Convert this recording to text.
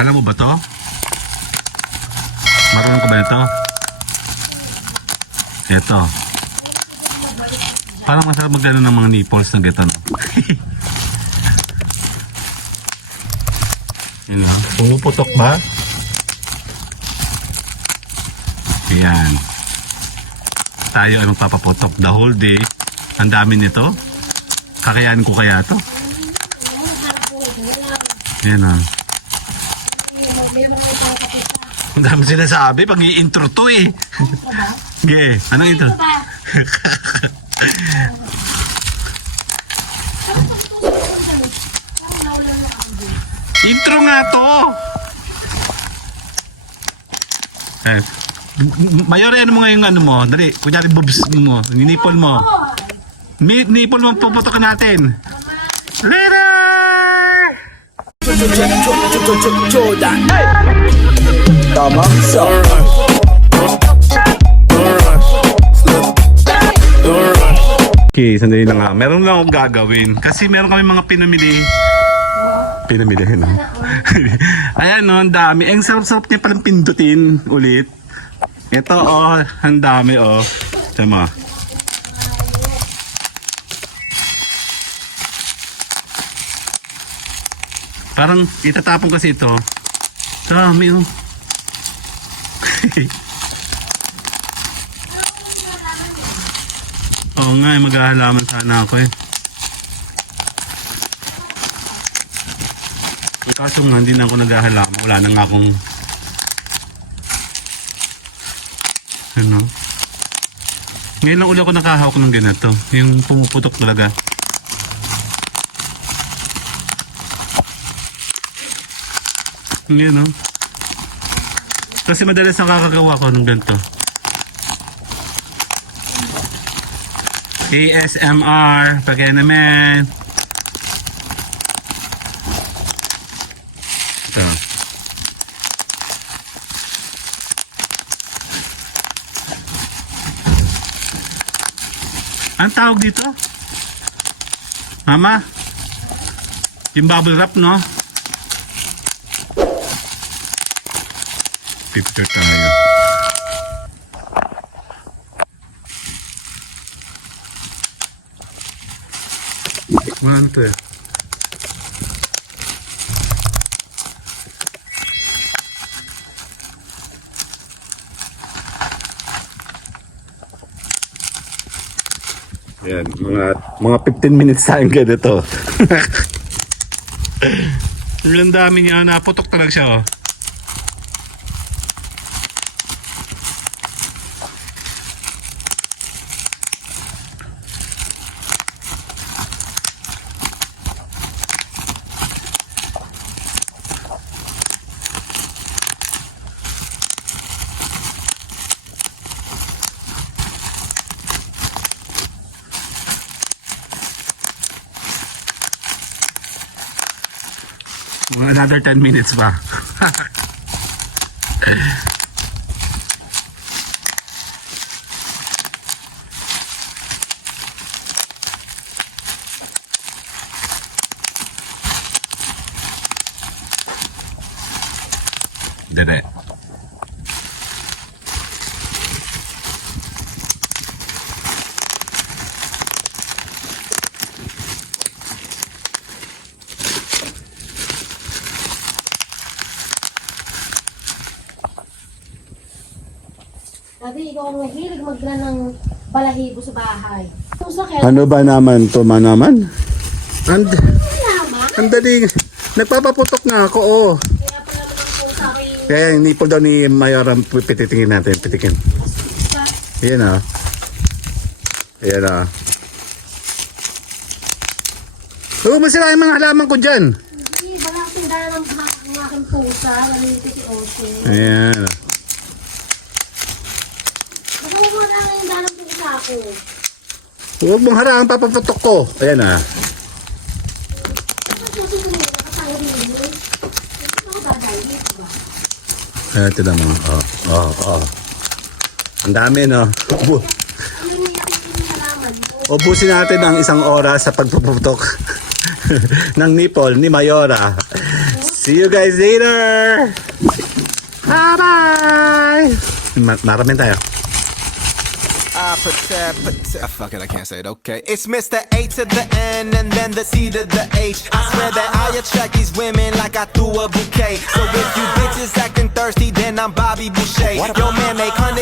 Alam mo ba to? Marunong ka ba ito? Ito. Parang masarap magano ng mga nipples na gito. Yun lang. Pumuputok ba? Ayan. Tayo ay magpapaputok the whole day. Ang dami nito. Kakayanin ko kaya to? Ayan o. Ang dami sinasabi pag i-intro to eh. Ge, anong intro? Intro nga to. Mayor, ano mo ngayon ano mo? Dali, kunyari boobs mo, nipple mo. Nipple mo, puputokan natin. Later! Jordan. Tama? Okay, sandali lang nga. Meron lang akong gagawin. Kasi meron kami mga pinamili. Pinamili, no? Ayan, no, ang dami. Ang sarap-sarap niya palang pindutin ulit. Ito, oh, ang dami, oh. Tama. Parang itatapon kasi ito. Dami, oh. Oo nga, maghahalaman sana ako eh. Ang kaso nga, hindi na ako naghahalaman. Wala na nga akong ano. Ngayon lang ulit ako nakahawak ng ganito. Yung pumuputok talaga. Ngayon, no? Kasi madalas nakakagawa ko ng ganito. ASMR, pagkaya naman. Ito. Ang tawag dito? Mama? Yung bubble wrap, no? Picture tayo. Ano to eh? Yan, mga 15 minutes tayong ganito. Ang dami niya, naputok talaga siya, oh. Another 10 minutes pa. Dire. Sabi, ikaw ang mahilig magla ng balahibo sa bahay. Ano ba naman to naman? Tama? Ang dali. Nagpapaputok nga ako, oh. Kaya pala naman po sa akin Kaya yung nipple daw ni Mayora, pititingin natin, pitikin. Ayan, oh. Ayan, oh. Oo, masira yung mga halaman ko dyan. hindi, baka tindahan ng aking pusa, nalilito si Ocean. Ayan. Baka mo na lang yung dahan ng pusa ko. Huwag mong harang, papaputok ko. Ayan, ah. Baka puso ko muna, nakasaya rin yun. Ako dadali, diba? Ito naman. Oh. Ang dami, no? Ano yung halaman mo? Ubusin natin ang 1 oras sa pagpuputok ng nipple ni Mayora. Si See you guys later! Bye-bye! Maramin tayo. Fuck it, I can't say it, okay. It's Mr. A to the N and then the C to the H. I swear that I attract these women like I threw a bouquet. So if you bitches acting thirsty, then I'm Bobby Boucher. Your man make 100